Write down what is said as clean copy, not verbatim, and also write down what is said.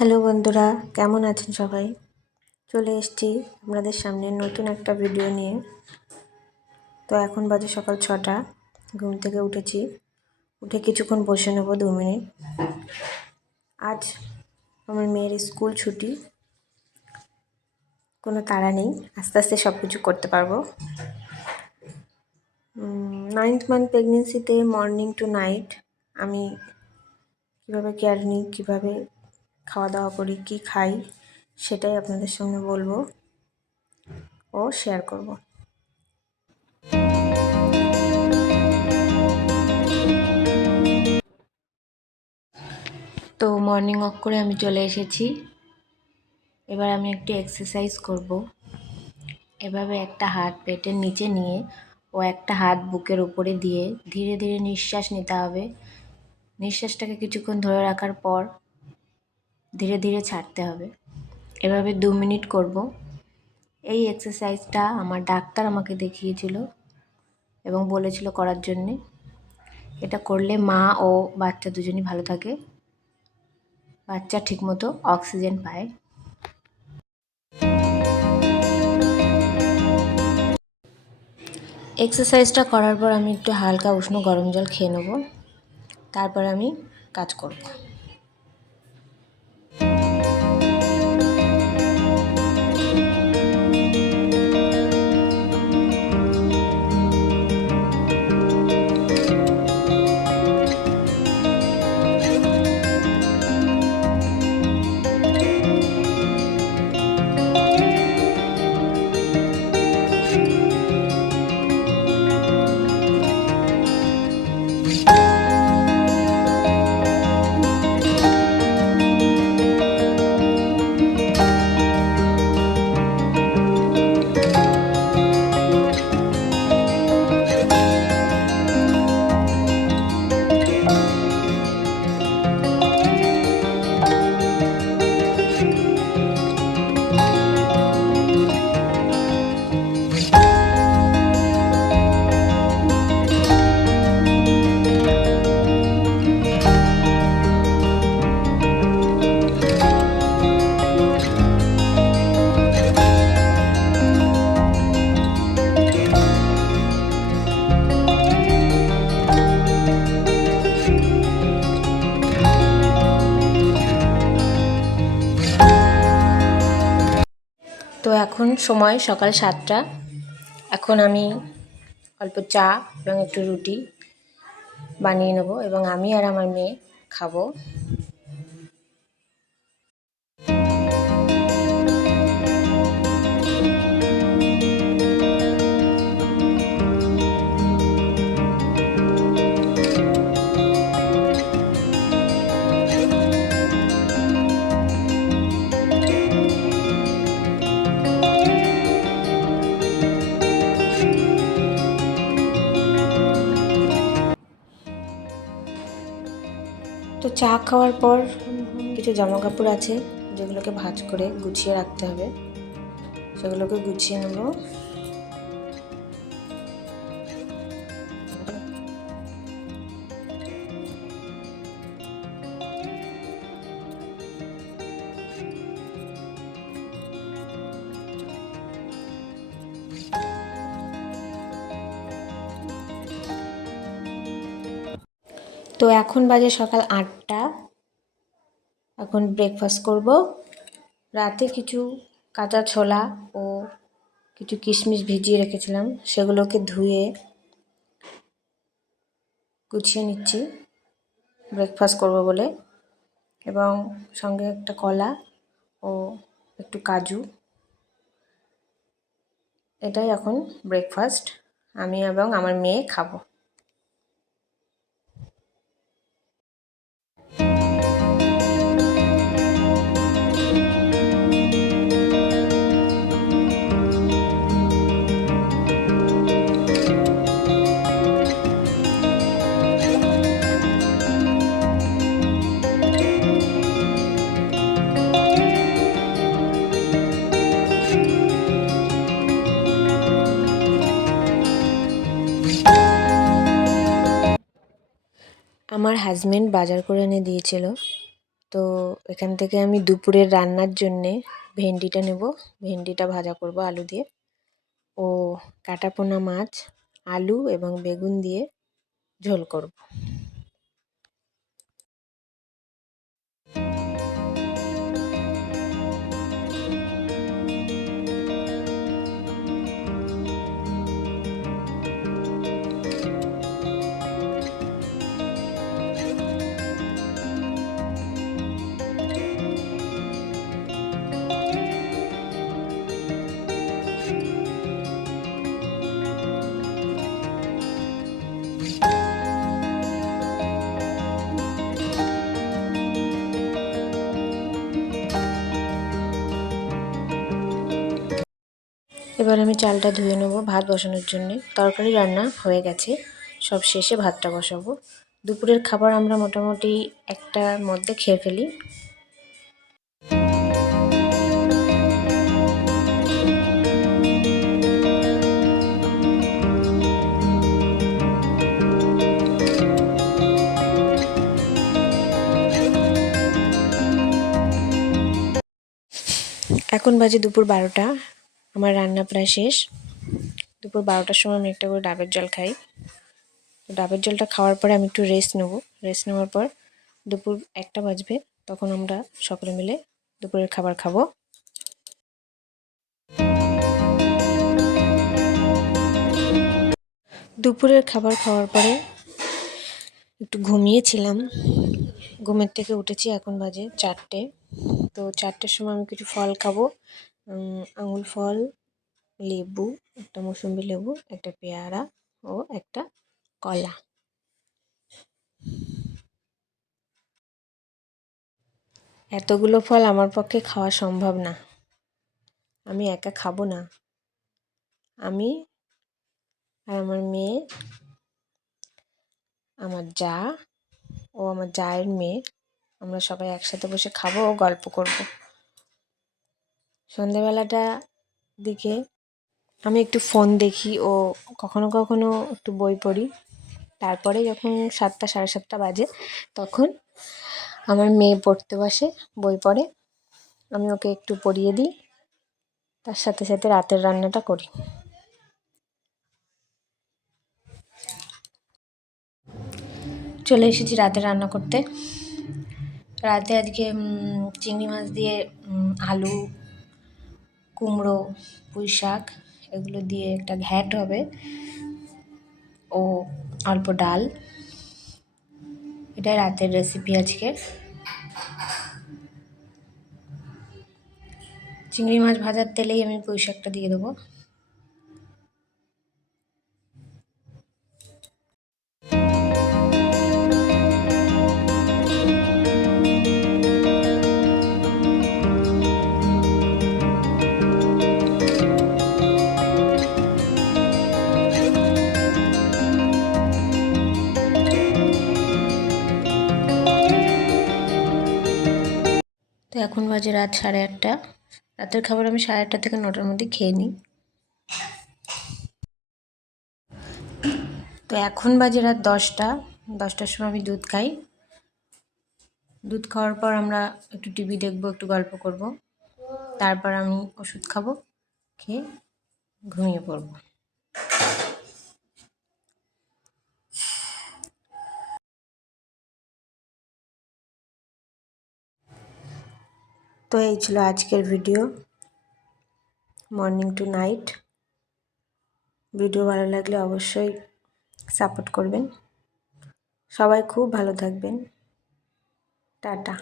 Hello বন্ধুরা, কেমন আছেন সবাই? চলে এসেছি আপনাদের সামনে নতুন একটা ভিডিও নিয়ে। তো এখন বাজে সকাল 6টা। ঘুম থেকে উঠেছি, উঠে কিছুক্ষণ বসে নেব 2 মিনিট। আজ আমার মেয়ের স্কুল ছুটি, কোনো তাড়া নেই, আস্তে আস্তে সব কিছু করতে পারবো। 9th মান্থ প্রেগনেন্সিতে মর্নিং টু নাইট আমি কীভাবে কেয়ার নিই, কীভাবে খাওয়া দাওয়া করি, কী খাই, সেটাই আপনাদের সঙ্গে বলবো ও শেয়ার করব। তো মর্নিং ওয়াক করে আমি চলে এসেছি। এবার আমি একটু এক্সারসাইজ করব। এভাবে একটা হাত পেটের নিচে নিয়ে ও একটা হাত বুকের উপরে দিয়ে ধীরে ধীরে নিঃশ্বাস নিতে হবে। নিঃশ্বাসটাকে কিছুক্ষণ ধরে রাখার পর ধীরে ধীরে ছাড়তে হবে। এভাবে 2 মিনিট করব। এই এক্সারসাইজটা আমার ডাক্তার আমাকে দেখিয়েছিল এবং বলেছিল করার জন্যে। এটা করলে মা ও বাচ্চা দুজনই ভালো থাকে, বাচ্চা ঠিকমতো অক্সিজেন পায়। এক্সারসাইজটা করার পর আমি একটু হালকা উষ্ণ গরম জল খেয়ে নেব, তারপর আমি কাজ করব। তো এখন সময় সকাল 7টা। এখন আমি অল্প চা এবং একটু রুটি বানিয়ে নেব এবং আমি আর আমার মেয়ে খাবো। তো চা খাওয়ার পর কিছু জামা কাপড় আছে যেগুলোকে ভাঁজ করে গুছিয়ে রাখতে হবে, সেগুলোকে গুছিয়ে নেব। তো এখন বাজে সকাল 8টা। এখন ব্রেকফাস্ট করব। রাতে কিছু কাঁচা ছোলা ও কিছু কিশমিশ ভিজিয়ে রেখেছিলাম, সেগুলোকে ধুয়ে গুছিয়ে নিচ্ছি ব্রেকফাস্ট করব বলে, এবং সঙ্গে একটা কলা ও একটু কাজু। এটাই এখন ব্রেকফাস্ট, আমি এবং আমার মেয়ে খাবো। আমার হাজব্যান্ড বাজার করে এনে দিয়েছিল, তো এখান থেকে আমি দুপুরের রান্নার জন্যে ভেন্ডিটা নেব, ভেন্ডিটা ভাজা করব আলু দিয়ে, ও কাটাপোনা মাছ আলু এবং বেগুন দিয়ে ঝোল করব। এবার আমি চালটা ধুয়ে নেব ভাত বসানোর জন্যে। তরকারি রান্না হয়ে গেছে, সব শেষে ভাতটা বসাবো। দুপুরের খাবার আমরা মোটামুটি 1টার মধ্যে খেয়ে ফেলি। এখন বাজে দুপুর 12টা, আমার রান্না প্রায় শেষ। দুপুর 12টার সময় আমি একটা করে ডাবের জল খাই। ডাবের জলটা খাওয়ার পরে আমি একটু রেস্ট নেব। রেস্ট নেওয়ার পর দুপুর 1টা বাজবে, তখন আমরা সকলে মিলে দুপুরের খাবার খাবো। দুপুরের খাবার খাওয়ার পরে একটু ঘুমিয়েছিলাম, ঘুমের থেকে উঠেছি, এখন বাজে 4টে। তো 4টের সময় আমি কিছু ফল খাবো, আঙুর ফল, লেবু, একটা মৌসুম্বি লেবু, একটা পেয়ারা ও একটা কলা। এতগুলো ফল আমার পক্ষে খাওয়া সম্ভব না, আমি একা খাবো না। আমি আর আমার মেয়ে, আমার জা ও আমার জায়ের মেয়ে, আমরা সবাই একসাথে বসে খাবো ও গল্প করব। সন্ধেবেলাটা দিকে আমি একটু ফোন দেখি ও কখনো কখনো একটু বই পড়ি। তারপরে যখন 7টা 7:30 বাজে, তখন আমার মেয়ে পড়তে বসে, বই পড়ে, আমি ওকে একটু পড়িয়ে দিই, তার সাথে সাথে রাতের রান্নাটা করি। চলে এসেছি রাতে রান্না করতে। রাতে আজকে চিংড়ি মাছ দিয়ে আলু, কুমড়ো, পুঁই শাক এগুলো দিয়ে একটা ঘ্যাট হবে ও অল্প ডাল, এটাই রাতের রেসিপি আজকে। চিংড়ি মাছ ভাজার তেলেই আমি পুঁই শাকটা দিয়ে দেবো। তো এখন বাজে রাত 8:30। রাতের খাবার আমি 8:30 থেকে 9টার মধ্যে খেয়ে নিই। তো এখন বাজে রাত 10টা। 10টার সময় আমি দুধ খাই। দুধ খাওয়ার পর আমরা একটু টিভি দেখবো, একটু গল্প করব, তারপর আমি ওষুধ খাবো, খেয়ে ঘুমিয়ে পড়বো। তো এই ছিল আজকের video, morning to night. Video ভালো লাগলে অবশ্যই সাপোর্ট করবেন। সবাই খুব ভালো থাকবেন। টাটা।